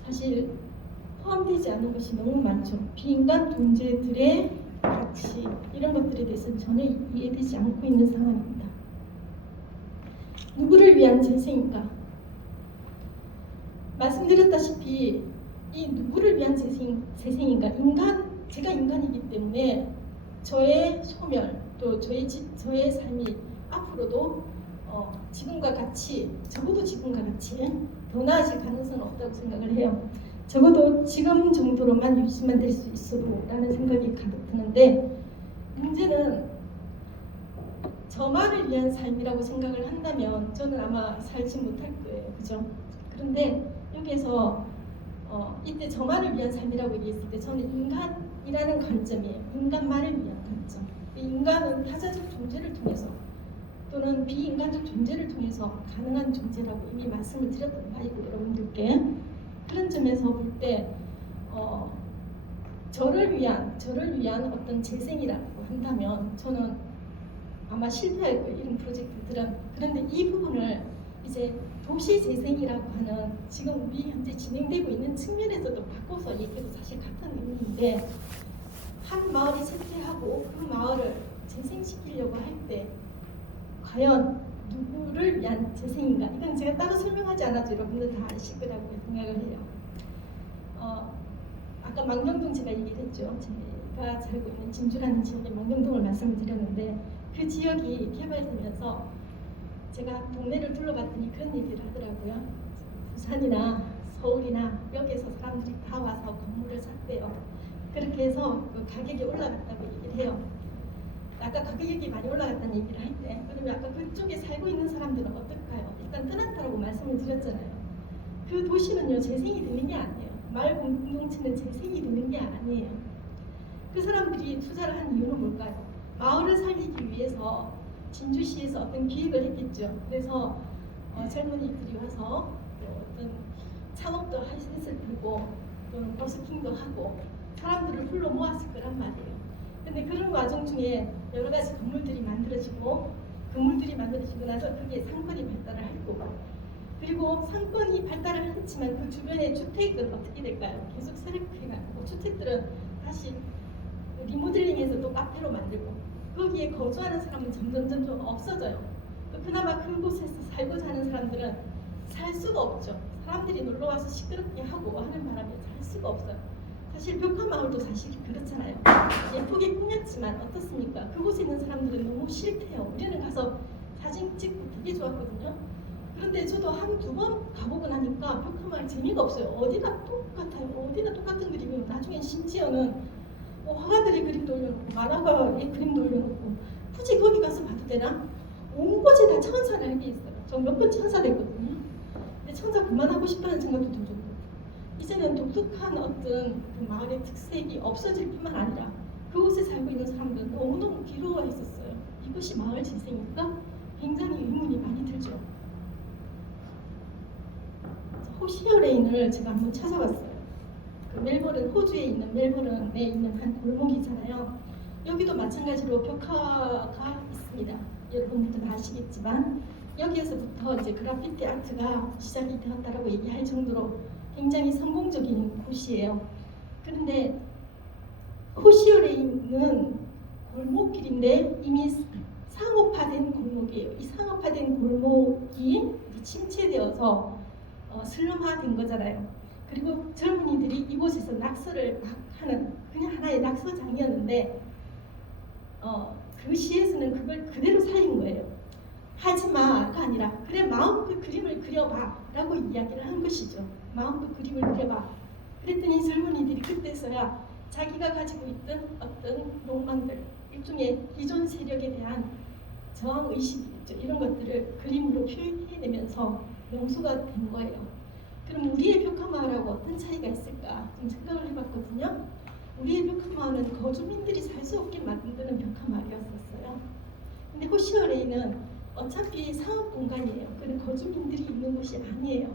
사실 포함되지 않은 것이 너무 많죠. 비인간 존재들의 가치 이런 것들에 대해서는 전혀 이해되지 않고 있는 상황입니다. 누구를 위한 재생인가? 말씀드렸다시피 이 누구를 위한 재생인가? 제가 인간이기 때문에 저의 소멸 또 저의 삶이 앞으로도 지금과 같이 적어도 지금과 같이 더 나아질 가능성은 없다고 생각을 해요. 적어도 지금 정도로만 유지만 될 수 있어도 라는 생각이 가득 드는데, 문제는 저만을 위한 삶이라고 생각을 한다면 저는 아마 살지 못할 거예요. 그죠? 그런데 여기에서 이때 저만을 위한 삶이라고 얘기했을 때 저는 인간이라는 관점이에요. 인간만을 위한 관점. 이 인간은 타자적 존재를 통해서 또는 비인간적 존재를 통해서 가능한 존재라고 이미 말씀을 드렸던 바이고, 여러분들께 그런 점에서 볼 때 저를 위한 어떤 재생이라고 한다면 저는 아마 실패할 거예요, 이런 프로젝트들은. 그런데 이 부분을 이제 도시 재생이라고 하는 지금 우리 현재 진행되고 있는 측면에서도 바꿔서 얘기해도 사실 같은 의미인데, 한 마을이 쇠퇴하고 그 마을을 재생시키려고 할 때 과연 누구를 위한 재생인가? 이건 제가 따로 설명하지 않아도 여러분들 다 아실 거라고 생각을 해요. 아까 망경동 제가 얘기를 했죠. 제가 살고 있는 진주라는 지역의 망경동을 말씀을 드렸는데, 그 지역이 개발되면서 제가 동네를 둘러봤더니 그런 얘기를 하더라고요. 부산이나 서울이나 여기에서 사람들이 다 와서 건물을 샀대요. 그렇게 해서 그 가격이 올라갔다고 얘기를 해요. 아까 가격이 많이 올라갔다는 얘기를 할 때, 그러면 아까 그쪽에 살고 있는 사람들은 어떨까요? 일단 떠났다고 말씀을 드렸잖아요. 그 도시는요, 재생이 되는 게 아니에요. 마을 공동체는 재생이 되는 게 아니에요. 그 사람들이 투자를 한 이유는 뭘까요? 마을을 살리기 위해서 진주시에서 어떤 기획을 했겠죠. 그래서 젊은이들이 와서 어떤 창업도 했을 테고 또는 버스킹도 하고 사람들을 불러 모았을 거란 말이에요. 근데 그런 과정 중에 여러 가지 건물들이 만들어지고 나서 그게 상권이 발달을 할 거고, 그리고 상권이 발달을 했지만 그 주변의 주택은 어떻게 될까요? 계속 쇠퇴해가고, 주택들은 다시 리모델링해서 또 카페로 만들고, 거기에 거주하는 사람은 점점 없어져요. 그나마 그곳에서 살고자 하는 사람들은 살 수가 없죠. 사람들이 놀러 와서 시끄럽게 하고 하는 바람에 살 수가 없어요. 사실 벽화마을도 사실 그렇잖아요. 예쁘게 꾸몄지만 어떻습니까? 그곳에 있는 사람들은 너무 싫대요. 우리는 가서 사진 찍고 되게 좋았거든요. 그런데 저도 한두 번 가보고 나니까 벽화마을 재미가 없어요. 어디가 똑같아요. 어디가 똑같은 그림이고, 나중에 심지어는 화가들의 그림도 올려놓고 만화가의 그림도 올려놓고, 굳이 거기 가서 봐도 되나? 온 곳이 다 천사를 하게 있어요. 저 몇 번 천사 됐거든요. 근데 천사 그만하고 싶다는 생각도 들고, 이제는 독특한 어떤 그 마을의 특색이 없어질 뿐만 아니라 그곳에 살고 있는 사람들은 너무너무 괴로워했었어요. 이것이 마을 재생일까? 굉장히 의문이 많이 들죠. 호시어레인을 제가 한번 찾아봤어요. 그 멜버른, 호주에 있는 멜버른에 있는 한 골목이잖아요. 여기도 마찬가지로 벽화가 있습니다. 여러분들도 아시겠지만 여기에서부터 이제 그래피티 아트가 시작이 되었다라고 얘기할 정도로 굉장히 성공적인 곳이에요. 그런데 호시어레인은 골목길인데 이미 상업화된 골목이에요. 이 상업화된 골목이 침체되어서 슬럼화된 거잖아요. 그리고 젊은이들이 이곳에서 낙서를 막 하는 그냥 하나의 낙서장이었는데 그 시에서는 그걸 그대로 살린 거예요. 하지마가 아니라 그래 마음껏 그림을 그려봐 라고 이야기를 한 것이죠. 마음껏 그림을 그려봐. 그랬더니 젊은이들이 그때서야 자기가 가지고 있던 어떤 로망들, 일종의 기존 세력에 대한 저항의식이겠죠. 이런 것들을 그림으로 표현해내면서 명소가 된 거예요. 그럼 우리의 벽화마을하고 어떤 차이가 있을까 좀 생각을 해봤거든요. 우리의 벽화마을은 거주민들이 살 수 없게 만드는 벽화마을이었었어요. 근데 호시어레이는 어차피 사업 공간이에요. 근데 거주민들이 있는 곳이 아니에요.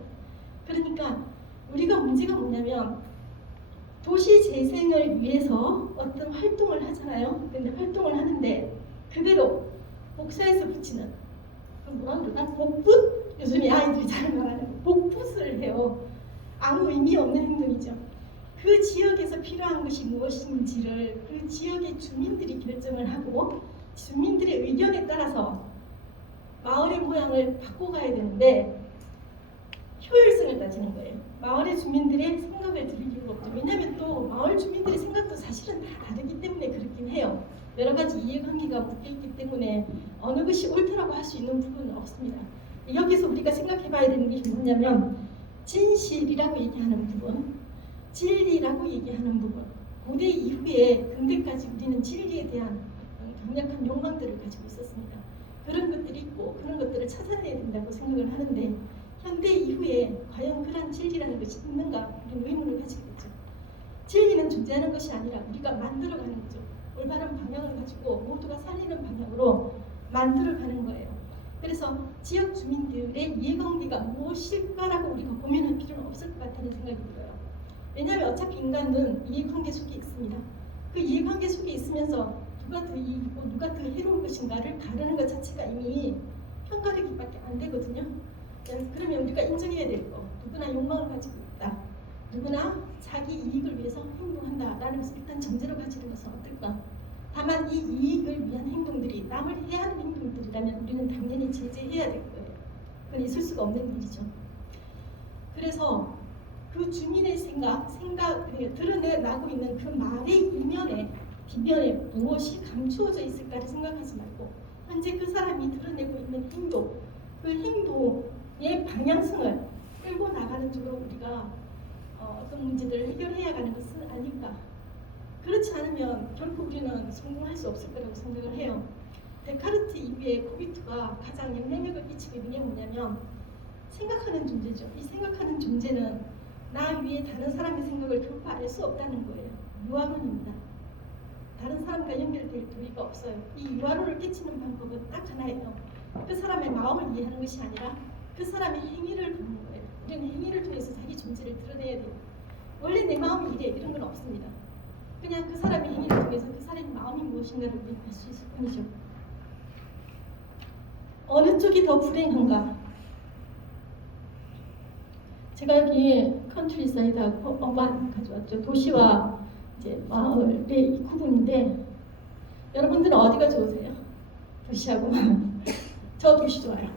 그러니까 우리가 문제가 뭐냐면 도시 재생을 위해서 어떤 활동을 하잖아요. 근데 활동을 하는데 그대로 복사해서 붙이는, 뭐라 그러나? 복붙? 요즘에 아이들이 잘 말하는 복붙을 해요. 아무 의미 없는 행동이죠. 그 지역에서 필요한 것이 무엇인지를 그 지역의 주민들이 결정을 하고 주민들의 의견에 따라서 마을의 모양을 바꿔가야 되는데 효율성을 따지는 거예요. 마을의 주민들의 생각을 들을 이유가 없죠. 왜냐하면 또 마을 주민들의 생각도 사실은 다 다르기 때문에 그렇긴 해요. 여러 가지 이해관계가 묶여있기 때문에 어느 것이 옳다라고 할 수 있는 부분은 없습니다. 여기서 우리가 생각해봐야 되는 게 뭐냐면 진실이라고 얘기하는 부분, 진리라고 얘기하는 부분, 고대 이후에 근대까지 우리는 진리에 대한 강력한 욕망들을 가지고 있었습니다. 그런 것들이 있고 그런 것들을 찾아내야 된다고 생각을 하는데 현대 이후에 과연 그런 진리라는 것이 있는가 우리는 의문을 가지게 됐죠. 진리는 존재하는 것이 아니라 우리가 만들어가는 거죠. 올바른 방향을 가지고 모두가 살리는 방향으로 만들어가는 거예요. 그래서 지역 주민들의 이해관계가 무엇일까라고 우리가 고민할 필요는 없을 것 같다는 생각이 들어요. 왜냐하면 어차피 인간은 이해관계 속에 있습니다. 그 이해관계 속에 있으면서 누가 더 이익이고 누가 더 해로운 것인가를 다루는 것 자체가 이미 편가르기밖에 안 되거든요. 그러면 우리가 인정해야 될 거, 누구나 욕망을 가지고 있다. 누구나 자기 이익을 위해서 행동한다라는 것을 일단 전제로 가지는 것은 어떨까? 다만 이 이익을 위한 행동들이 남을 해하는 행동들이라면 우리는 당연히 제재해야 될 거예요. 그건 있을 수가 없는 일이죠. 그래서 그 주민의 생각을 드러내고 있는 그 말의 이면에 뒷면에 무엇이 감추어져 있을까를 생각하지 말고 현재 그 사람이 드러내고 있는 행동, 그 행동의 방향성을 끌고 나가는 쪽으로 우리가 어떤 문제들을 해결해야 하는 것은 아닐까. 그렇지 않으면 결코 우리는 성공할 수 없을 거라고 생각을 해요. 데카르트 이후에 코비투가 가장 영향력을 끼치고 있는 게 뭐냐면 생각하는 존재죠. 이 생각하는 존재는 나 위에 다른 사람의 생각을 결코 알 수 없다는 거예요. 유아론입니다. 다른 사람과 연결될 도리가 없어요. 이 유아론을 깨치는 방법은 딱 하나예요. 그 사람의 마음을 이해하는 것이 아니라 그 사람의 행위를 보는 거예요. 우리는 행위를 통해서 자기 존재를 드러내야 돼요. 원래 내 마음이 이래 이런 건 없습니다. 그냥 그 사람의 행위를 통해서 그 사람의 마음이 무엇인가를 우리는 알 수 있을 뿐이죠. 어느 쪽이 더 불행한가? 제가 여기 컨트리사이드하고 어반 가져왔죠. 도시와 이제 마을의 구분인데 여러분들은 어디가 좋으세요? 도시하고 저 도시 좋아요.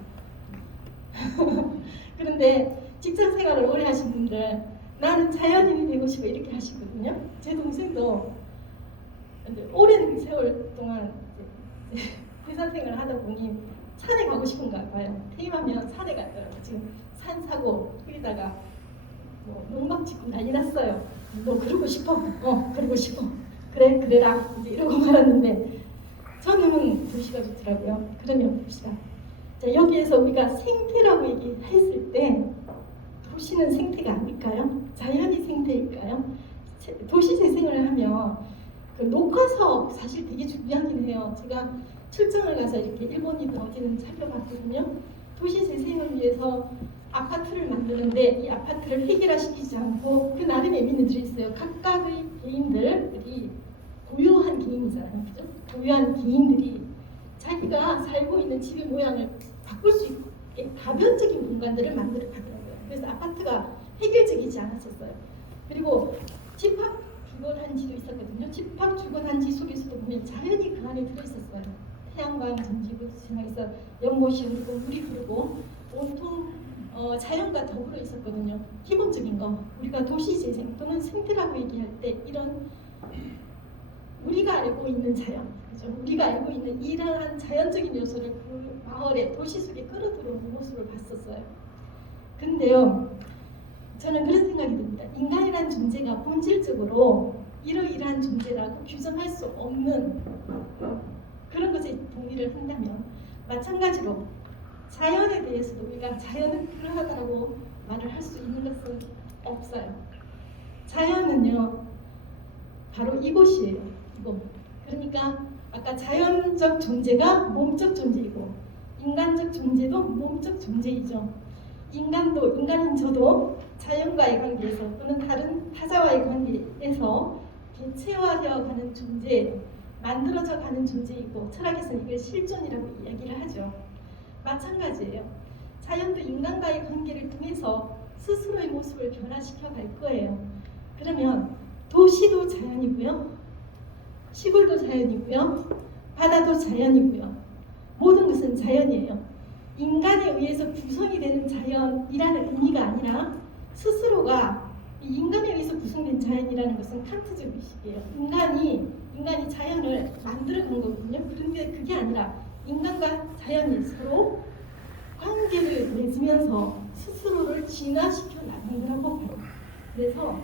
그런데 직장 생활을 오래 하신 분들 나는 자연인이 되고 싶어 이렇게 하시거든요. 제 동생도 이제 오랜 세월 동안 이제 회사 생활을 하다 보니 산에 가고 싶은가 봐요. 퇴임하면 산에 가요. 지금 산 사고 여기다가 뭐 농막 짓고 난리 났어요. 너 그러고 싶어? 그러고 싶어. 그래 그래라 이제 이러고 말았는데 저는 도시가 좋더라고요. 그러면 봅시다. 자, 여기에서 우리가 생태라고 얘기했을 때 도시는 생태가 아닐까요? 자연이 생태일까요? 도시 재생을 하면 그 녹화 사업 사실 되게 중요하긴 해요. 제가 출장을 가서 이렇게 일본이든 어디든 살펴봤거든요. 도시 재생을 위해서 아파트를 만드는데 이 아파트를 획일화시키지 않고 그 나름의 의미들이 있어요. 각각의 개인들이 고유한 개인이잖아요. 그죠? 고유한 개인들이 자기가 살고 있는 집의 모양을 바꿀 수 있게 다변적인 공간들을 만들어 가더라고요. 그래서 아파트가 획일적이지 않았었어요. 그리고 집합 주거단지도 있었거든요. 집합 주거단지 속에서도 보면 자연이 그 안에 들어있었어요. 태양광 전지부터 시작해서 연못이 흐르고 물이 흐르고 온통 자연과 더불어 있었거든요. 기본적인 거 우리가 도시재생 또는 생태라고 얘기할 때 이런 우리가 알고 있는 자연, 그죠? 우리가 알고 있는 이러한 자연적인 요소를 그 마을의 도시 속에 끌어들여온 모습을 봤었어요. 근데요, 저는 그런 생각이 듭니다. 인간이란 존재가 본질적으로 이러이러한 존재라고 규정할 수 없는 그런 것에 동의를 한다면 마찬가지로 자연에 대해서도 우리가 자연은 그러하다고 말을 할 수 있는 것은 없어요. 자연은요, 바로 이곳이에요. 이곳. 그러니까 아까 자연적 존재가 몸적 존재이고 인간적 존재도 몸적 존재이죠. 인간인 저도 자연과의 관계에서 또는 다른 타자와의 관계에서 개체화되어 가는 존재, 만들어져 가는 존재이고 철학에서는 이걸 실존이라고 이야기를 하죠. 마찬가지예요. 자연도 인간과의 관계를 통해서 스스로의 모습을 변화시켜 갈 거예요. 그러면 도시도 자연이고요. 시골도 자연이고요. 바다도 자연이고요. 모든 것은 자연이에요. 인간에 의해서 구성이 되는 자연이라는 의미가 아니라 스스로가 인간에 의해서 구성된 자연이라는 것은 칸트적 의식이에요. 인간이 자연을 만들어간 거거든요. 그런데 그게 아니라 인간과 자연이 서로 관계를 맺으면서 스스로를 진화시켜 나간 거라고 봐요. 그래서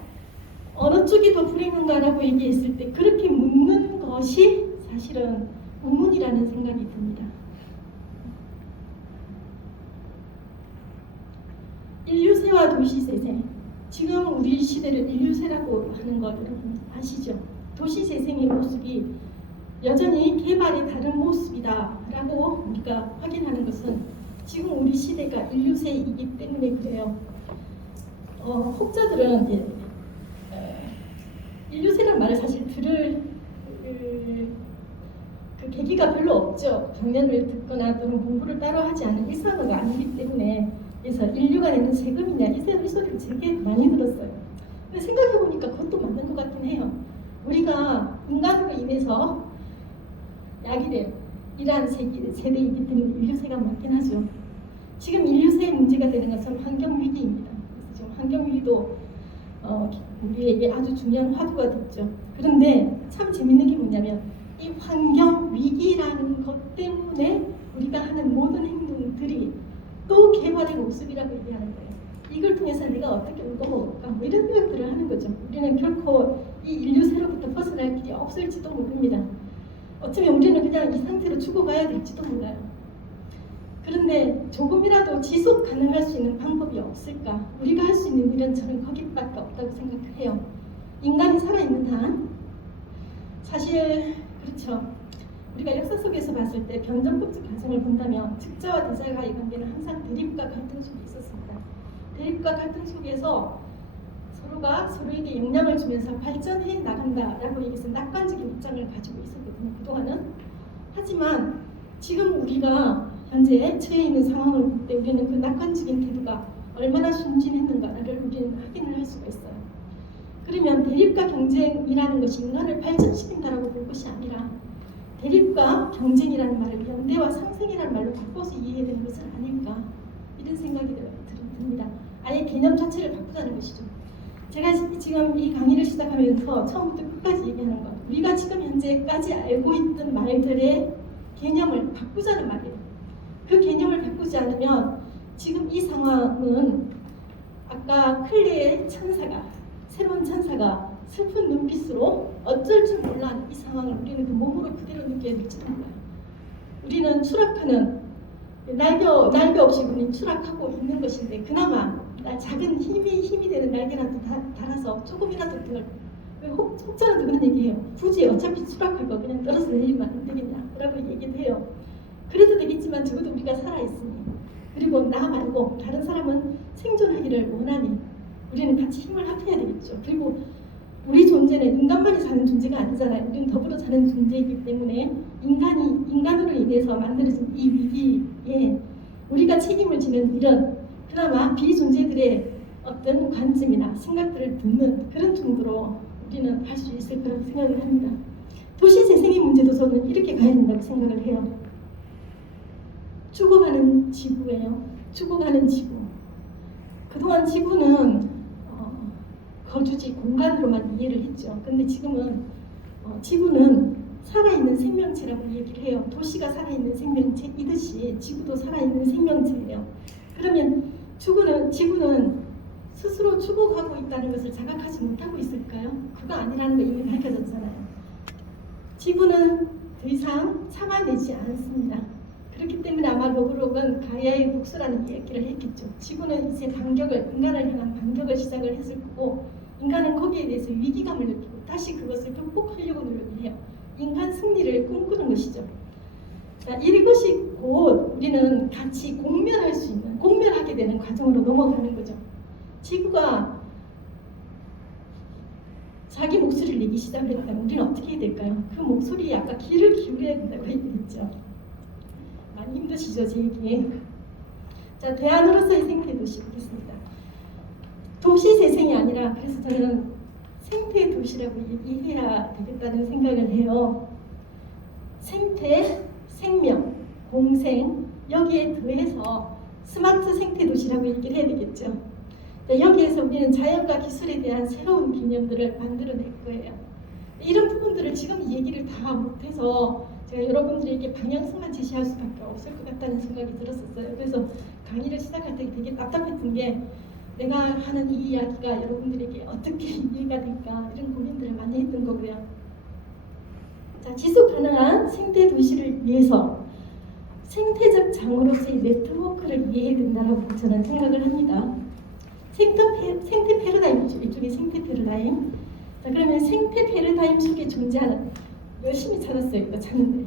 어느 쪽이 더 불행한가라고 얘기했을 때 그렇게 묻는 것이 사실은 의문이라는 생각이 듭니다. 인류세와 도시재생, 지금 우리 시대를 인류세라고 하는 거 여러분 아시죠? 도시재생의 모습이 여전히 개발의 다른 모습이다라고 우리가 확인하는 것은 지금 우리 시대가 인류세이기 때문에 그래요. 혹자들은 이제 인류세란 말을 사실 들을 그 계기가 별로 없죠. 강연을 듣거나 또는 공부를 따로 하지 않은 일상어가 아니기 때문에 그래서 인류가 내는 세금이냐 이 소리를 되게 많이 들었어요. 근데 생각해보니까 그것도 맞는 것 같긴 해요. 우리가 인간으로 인해서 야기된 이러한 세대이기 때문에 인류세가 맞긴 하죠. 지금 인류세의 문제가 되는 것은 환경위기입니다. 그래서 지금 환경위기도 우리에게 아주 중요한 화두가 됐죠. 그런데 참 재밌는 게 뭐냐면 이 환경위기라는 것 때문에 우리가 하는 모든 행동들이 또 개발의 모습이라고 얘기하는 거예요. 이걸 통해서 내가 어떻게 얻어먹을까? 뭐 이런 생각들을 하는 거죠. 우리는 결코 이 인류세로부터 벗어날 길이 없을지도 모릅니다. 어쩌면 우리는 그냥 이 상태로 죽어가야 될지도 몰라요. 그런데 조금이라도 지속 가능할 수 있는 방법이 없을까? 우리가 할 수 있는 일은 저는 거기밖에 없다고 생각해요. 인간이 살아있는 한 사실 그렇죠. 우리가 역사 속에서 봤을 때 변전법적 과정을 본다면 즉자와 대자가의 관계는 항상 대립과 갈등 속에 있었습니다. 대립과 갈등 속에서 서로가 서로에게 영향을 주면서 발전해 나간다라고 얘기해서 낙관적인 입장을 가지고 있었거든요. 그동안은. 하지만 지금 우리가 현재 처해 있는 상황을 볼 때 우리는 그 낙관적인 태도가 얼마나 순진했는가를 우리는 확인을 할 수가 있어요. 그러면 대립과 경쟁이라는 것이 인간을 발전시킨다라고 볼 것이 아니라 대립과 경쟁이라는 말을 연대와 상생이라는 말로 바꿔서 이해해야 되는 것은 아닐까 이런 생각이 듭니다. 아예 개념 자체를 바꾸자는 것이죠. 제가 지금 이 강의를 시작하면서 처음부터 끝까지 얘기하는 것, 우리가 지금 현재까지 알고 있던 말들의 개념을 바꾸자는 말이에요. 그 개념을 바꾸지 않으면 지금 이 상황은 아까 클레의 천사가, 새로운 천사가 슬픈 눈빛으로 어쩔 줄 몰라 이 상황을 우리는 그 몸으로 그대로 느껴야 될지도 몰라요. 우리는 추락하는 날개 없이 우리는 추락하고 있는 것인데 그나마 작은 힘이 되는 날개라도 달아서 조금이라도 덜. 혹자는 그런 얘기해요. 굳이 어차피 추락할 거 그냥 떨어져 내리면 안 되겠냐 라고 얘기도 해요. 그래도 되겠지만 적어도 우리가 살아있으니 그리고 나 말고 다른 사람은 생존하기를 원하니 우리는 같이 힘을 합해야 되겠죠. 그리고 우리 존재는 인간만이 사는 존재가 아니잖아요. 우리는 더불어 사는 존재이기 때문에 인간으로 인해서 만들어진 이 위기에 우리가 책임을 지는 일은 그나마 비존재들의 어떤 관점이나 생각들을 듣는 그런 정도로 우리는 할 수 있을 거라고 생각을 합니다. 도시 재생의 문제도 저는 이렇게 가야 된다고 생각을 해요. 죽어가는 지구예요. 죽어가는 지구. 그동안 지구는 거주지 공간으로만 이해를 했죠. 근데 지금은 지구는 살아있는 생명체라고 얘기를 해요. 도시가 살아있는 생명체이듯이 지구도 살아있는 생명체예요. 그러면 지구는 스스로 죽어가고 있다는 것을 자각하지 못하고 있을까요? 그거 아니라는 거 이미 밝혀졌잖아요. 지구는 더 이상 참아내지 않습니다. 그렇기 때문에 아마 로브록은 가야의 복수라는 얘기를 했겠죠. 지구는 이제 인간을 향한 반격을 시작을 했을 거고 인간은 거기에 대해서 위기감을 느끼고 다시 그것을 극복하려고 노력을 해요. 인간 승리를 꿈꾸는 것이죠. 자, 이것이 곧 우리는 같이 공멸하게 되는 과정으로 넘어가는 거죠. 지구가 자기 목소리를 내기 시작을 했다면 우리는 어떻게 해야 될까요? 그 목소리에 아까 귀를 기울여야 된다고 얘기했죠. 많이 힘드시죠, 제 얘기에. 자, 대안으로서의 생태도시 보겠습니다. 도시 재생이 아니라 그래서 저는 생태도시라고 얘기해야 되겠다는 생각을 해요. 생태, 생명, 공생 여기에 더해서 스마트 생태도시라고 얘기를 해야 되겠죠. 여기에서 우리는 자연과 기술에 대한 새로운 개념들을 만들어낼 거예요. 이런 부분들을 지금 얘기를 다 못해서 제가 여러분들에게 방향성만 제시할 수밖에 없을 것 같다는 생각이 들었었어요. 그래서 강의를 시작할 때 되게 답답했던 게 내가 하는 이 이야기가 여러분들에게 어떻게 이해가 될까 이런 고민들을 많이 했던 거고요. 자, 지속 가능한 생태 도시를 위해서 생태적 장으로서의 네트워크를 이해해야 된다고 저는 생각을 합니다. 생태 패러다임이죠. 이쪽이 생태 패러다임. 자, 그러면 생태 패러다임 속에 존재하는, 열심히 찾았어요. 이거 찾는데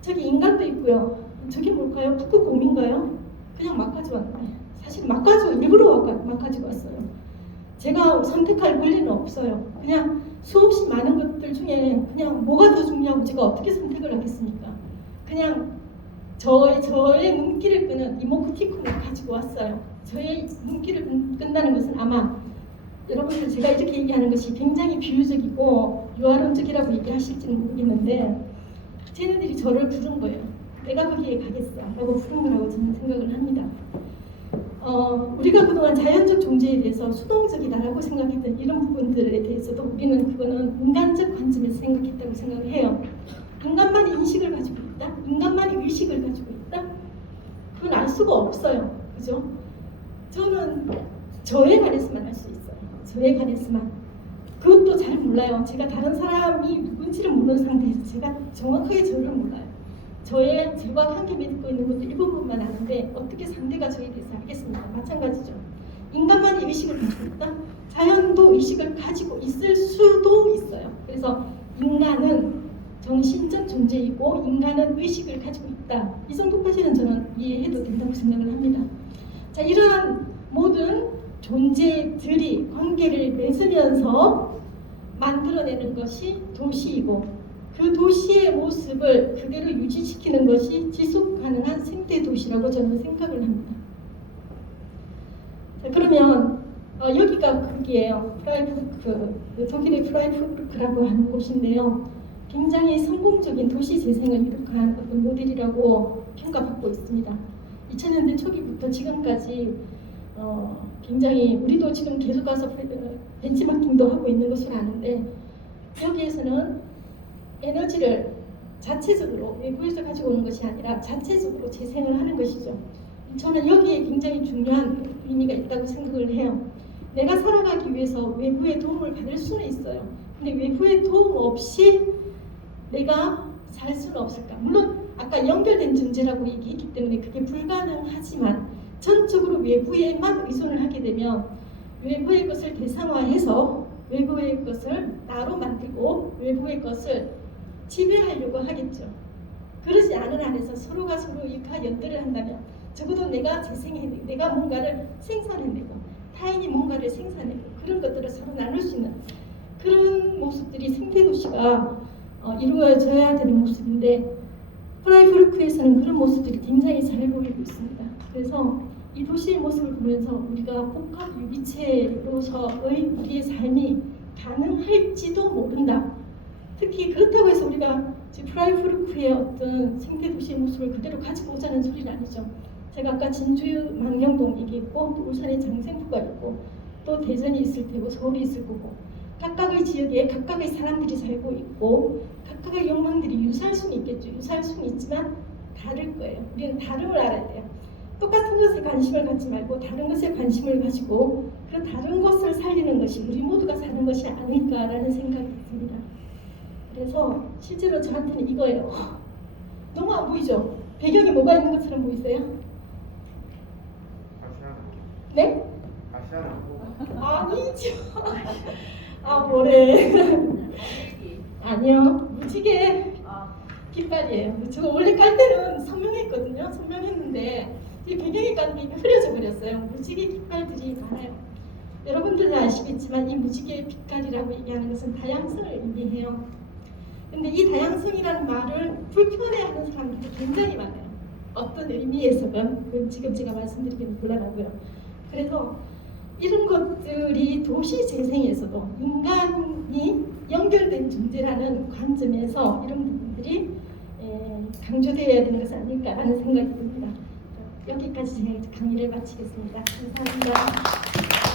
저기 인간도 있고요. 저게 뭘까요? 북극곰인가요? 그냥 막 가져왔는데 사실 막 일부러 막 가지고 왔어요. 제가 선택할 권리는 없어요. 그냥 수없이 많은 것들 중에 그냥 뭐가 더 중요하고 제가 어떻게 선택을 하겠습니까? 그냥 저의 눈길을 끄는 이모티콘을 가지고 왔어요. 저의 눈길을 끈다는 것은 아마 여러분들 제가 이렇게 얘기하는 것이 굉장히 비유적이고 유아론적이라고 얘기하실지는 모르겠는데 쟤네들이 저를 부른 거예요. 내가 거기에 가겠어 라고 부른 거라고 저는 생각을 합니다. 우리가 그동안 자연적 존재에 대해서 수동적이다라고 생각했던 이런 부분들에 대해서도 우리는 그거는 인간적 관점에서 생각했다고 생각을 해요. 인간만이 인식을 가지고 있다? 인간만이 의식을 가지고 있다? 그건 알 수가 없어요. 그죠? 저는 저에 관해서만 알 수 있어요. 저에 관해서만. 그것도 잘 몰라요. 제가 다른 사람이 누군지를 모르는 상태에서 제가 정확하게 저를 몰라요. 저와 관계 맺고 있는 것도 일부분만 아는데 어떻게 상대가 저에 대해서 알겠습니까? 마찬가지죠. 인간만이 의식을 가지고 있다? 자연도 의식을 가지고 있을 수도 있어요. 그래서 인간은 정신적 존재이고 인간은 의식을 가지고 있다. 이 정도까지는 저는 이해해도 된다고 생각을 합니다. 자, 이러한 모든 존재들이 관계를 맺으면서 만들어내는 것이 도시이고 그 도시의 모습을 그대로 유지시키는 것이 지속 가능한 생태 도시라고 저는 생각을 합니다. 자, 그러면 여기가 거기에요. 프라이부르크, 독일의 프라이부르크라고 하는 곳인데요. 굉장히 성공적인 도시 재생을 이룩한 어떤 모델이라고 평가받고 있습니다. 2000년대 초기부터 지금까지 굉장히 우리도 지금 계속 가서 벤치마킹도 하고 있는 것으로 아는데 여기에서는 에너지를 자체적으로 외부에서 가지고 오는 것이 아니라 자체적으로 재생을 하는 것이죠. 저는 여기에 굉장히 중요한 의미가 있다고 생각을 해요. 내가 살아가기 위해서 외부의 도움을 받을 수는 있어요. 근데 외부의 도움 없이 내가 살 수는 없을까? 물론 아까 연결된 존재라고 얘기했기 때문에 그게 불가능하지만 전적으로 외부에만 의존을 하게 되면 외부의 것을 대상화해서 외부의 것을 나로 만들고 외부의 것을 지배하려고 하겠죠. 그러지 않은 안에서 서로가 서로 이렇게 연대를 한다면 적어도 내가 재생해내고 내가 뭔가를 생산해내고 타인이 뭔가를 생산해내고 그런 것들을 서로 나눌 수 있는 그런 모습들이 생태도시가 이루어져야 되는 모습인데 프라이부르크에서는 그런 모습들이 굉장히 잘 보이고 있습니다. 그래서 이 도시의 모습을 보면서 우리가 복합 유기체로서의 우리의 삶이 가능할지도 모른다. 특히 그렇다고 해서 우리가 지금 프라이부르크의 어떤 생태도시의 모습을 그대로 가지고 오자는 소리는 아니죠. 제가 아까 진주 망령동 얘기했고 또 울산에 장생포가 있고 또 대전이 있을 테고 서울이 있을 거고 각각의 지역에 각각의 사람들이 살고 있고 각각의 욕망들이 유사할 수는 있겠죠. 유사할 수는 있지만 다를 거예요. 우리는 다름을 알아야 돼요. 똑같은 것에 관심을 갖지 말고 다른 것에 관심을 가지고 그 다른 것을 살리는 것이 우리 모두가 사는 것이 아닐까라는 생각이 듭니다. 그래서 실제로 저한테는 이거예요. 너무 안 보이죠? 배경에 뭐가 있는 것처럼 보이세요? 네? 아니죠. 아 뭐래? 아니요. 무지개 깃발이에요. 저 원래 깔 때는 선명했거든요. 선명했는데 이 배경에 까는 게 흐려져 버렸어요. 무지개 깃발들이 많아요. 여러분들은 아시겠지만 이 무지개 빛깔이라고 얘기하는 것은 다양성을 의미해요. 근데 이 다양성이라는 말을 불편해하는 사람들이 굉장히 많아요. 어떤 의미에서건 그건 지금 제가 말씀드리기는 곤란하고요. 그래서 이런 것들이 도시 재생에서도 인간이 연결된 존재라는 관점에서 이런 부분들이 강조되어야 되는 것이 아닐까라는 생각이 듭니다. 여기까지 제가 강의를 마치겠습니다. 감사합니다.